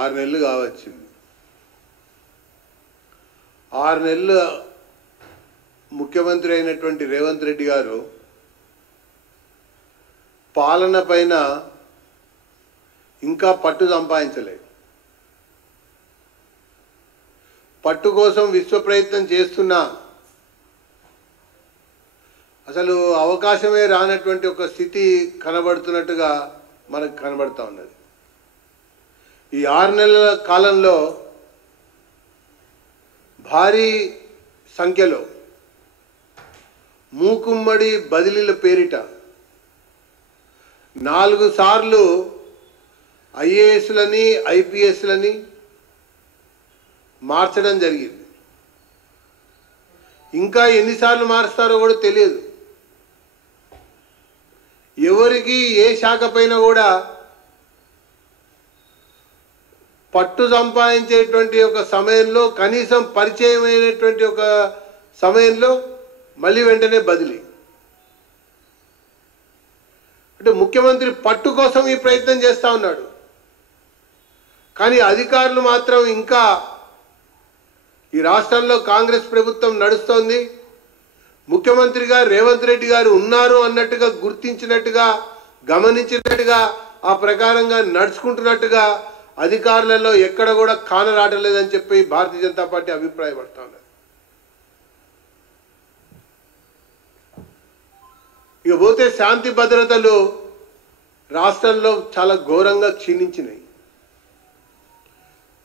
6 నెలలు కావచ్చింది. 6 నెలలు ముఖ్యమంత్రి అయినటువంటి రేవంత్ రెడ్డి గారు పాలన పైన ఇంకా పట్టు సంపాదించలేదు. పట్టు కోసం విశ్వ ప్రయత్నం చేస్తున్నా అసలు అవకాశమే రానటువంటి ఒక స్థితి కనబడుతున్నట్టుగా మనకు కనబడుతూ ఉన్నది. ఈ 6 నెలల కాలంలో భారీ సంఖ్యలో మూకుమ్మడి బదిలీల పేరిట 4 సార్లు ఐఏఎస్లని ఐపీఎస్లని మార్చడం జరిగింది. ఇంకా ఎన్నిసార్లు మారుస్తారో కూడా తెలియదు. ఎవరికి ఏ శాఖ పైన కూడా పట్టు సంపాదించేటువంటి ఒక సమయంలో కనీసం పరిచయమైనటువంటి ఒక సమయంలో మళ్ళీ వెంటనే బదిలీ. అంటే ముఖ్యమంత్రి పట్టు కోసం ఈ ప్రయత్నం చేస్తూ ఉన్నాడు. కానీ అధికారులు మాత్రం ఇంకా ఈ రాష్ట్రంలో కాంగ్రెస్ ప్రభుత్వం నడుస్తోంది, ముఖ్యమంత్రిగా రేవంత్ రెడ్డి గారు ఉన్నారు అన్నట్టుగా గుర్తించినట్టుగా గమనించినట్టుగా ఆ ప్రకారంగా నడుచుకుంటున్నట్టుగా అధికారులలో ఎక్కడ కూడా కానరాటలేదని చెప్పి భారతీయ జనతా పార్టీ అభిప్రాయపడతా ఉన్నది. ఇక పోతే శాంతి భద్రతలు రాష్ట్రంలో చాలా ఘోరంగా క్షీణించినాయి.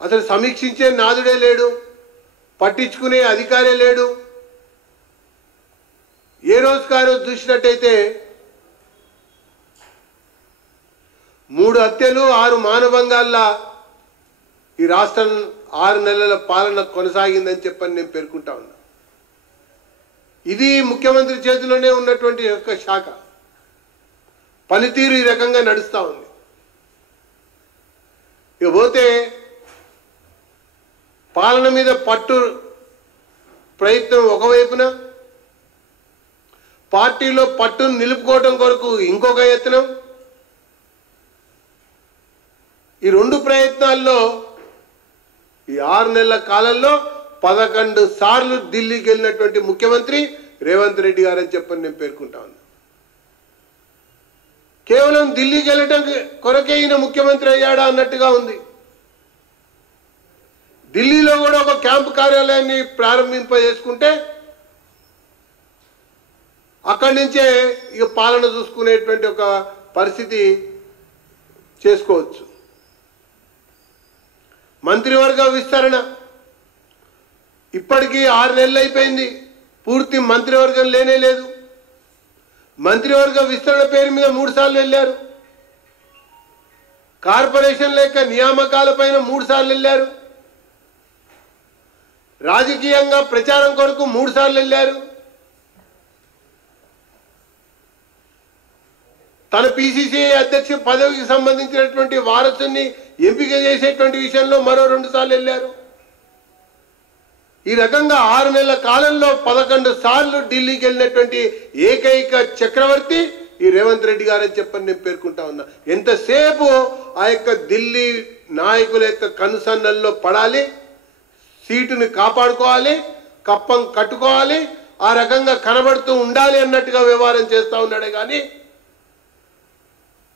అసలు సమీక్షించే నాదుడే లేడు, పట్టించుకునే అధికారే లేడు. ఏ రోజుకారు చూసినట్టయితే 3 హత్యలు 6 మానభంగాల్లో ఈ రాష్ట్రం 6 నెలల పాలన కొనసాగిందని చెప్పని నేను పేర్కొంటా ఉన్నా. ఇది ముఖ్యమంత్రి చేతిలోనే ఉన్నటువంటి ఒక శాఖ. పనితీరు ఈ రకంగా నడుస్తూ ఉంది. ఇక పోతే పాలన మీద పట్టు ప్రయత్నం ఒకవైపున, పార్టీలో పట్టును నిలుపుకోవడం కొరకు ఇంకొక యత్నం. ఈ 2 ప్రయత్నాల్లో ఈ 6 నెలల కాలంలో 11 సార్లు ఢిల్లీకి వెళ్ళినటువంటి ముఖ్యమంత్రి రేవంత్ రెడ్డి గారు అని చెప్పని నేను పేర్కొంటా ఉన్నా. కేవలం ఢిల్లీకి వెళ్ళటం కొరకే ఈయన ముఖ్యమంత్రి అయ్యాడా అన్నట్టుగా ఉంది. ఢిల్లీలో కూడా ఒక క్యాంపు కార్యాలయాన్ని ప్రారంభింపజేసుకుంటే అక్కడి నుంచే ఇక పాలన చూసుకునేటువంటి ఒక పరిస్థితి చేసుకోవచ్చు. మంత్రివర్గ విస్తరణ ఇప్పటికీ 6 నెలలు అయిపోయింది, పూర్తి మంత్రివర్గం లేనే లేదు. మంత్రివర్గ విస్తరణ పేరు మీద 3 సార్లు వెళ్ళారు. కార్పొరేషన్ లేక నియామకాల పైన 3 సార్లు వెళ్ళారు. రాజకీయంగా ప్రచారం కొరకు 3 సార్లు వెళ్ళారు. తన పిసిసిఐ అధ్యక్ష పదవికి సంబంధించినటువంటి వారసుని ఎంపిక చేసేటువంటి విషయంలో మరో 2 సార్లు వెళ్ళారు. ఈ రకంగా 6 నెలల కాలంలో 11 సార్లు ఢిల్లీకి వెళ్ళినటువంటి ఏకైక చక్రవర్తి ఈ రేవంత్ రెడ్డి గారని చెప్పని నేను పేర్కొంటా ఉన్నా. ఎంతసేపు ఆ యొక్క ఢిల్లీ నాయకుల యొక్క కనుసన్నల్లో పడాలి, సీటుని కాపాడుకోవాలి, కప్పం కట్టుకోవాలి, ఆ రకంగా కనబడుతూ ఉండాలి అన్నట్టుగా వ్యవహారం చేస్తూ ఉన్నాడే కానీ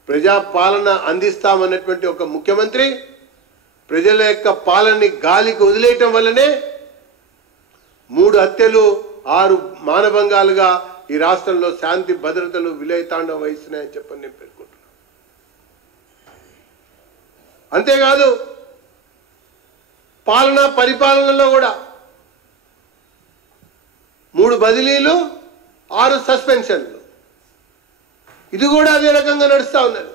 ప్రజాపాలన అందిస్తామన్నటువంటి ఒక ముఖ్యమంత్రి ప్రజల యొక్క పాలనని గాలికి వదిలేయటం వల్లనే 3 హత్యలు 6 మానభంగాలుగా ఈ రాష్ట్రంలో శాంతి భద్రతలు విలయతాండం వహిస్తున్నాయని చెప్పని నేను పేర్కొంటున్నాను. అంతేకాదు పరిపాలనలో కూడా 3 బదిలీలు 6 సస్పెన్షన్లు, ఇది కూడా అదే రకంగా నడుస్తూ ఉన్నది.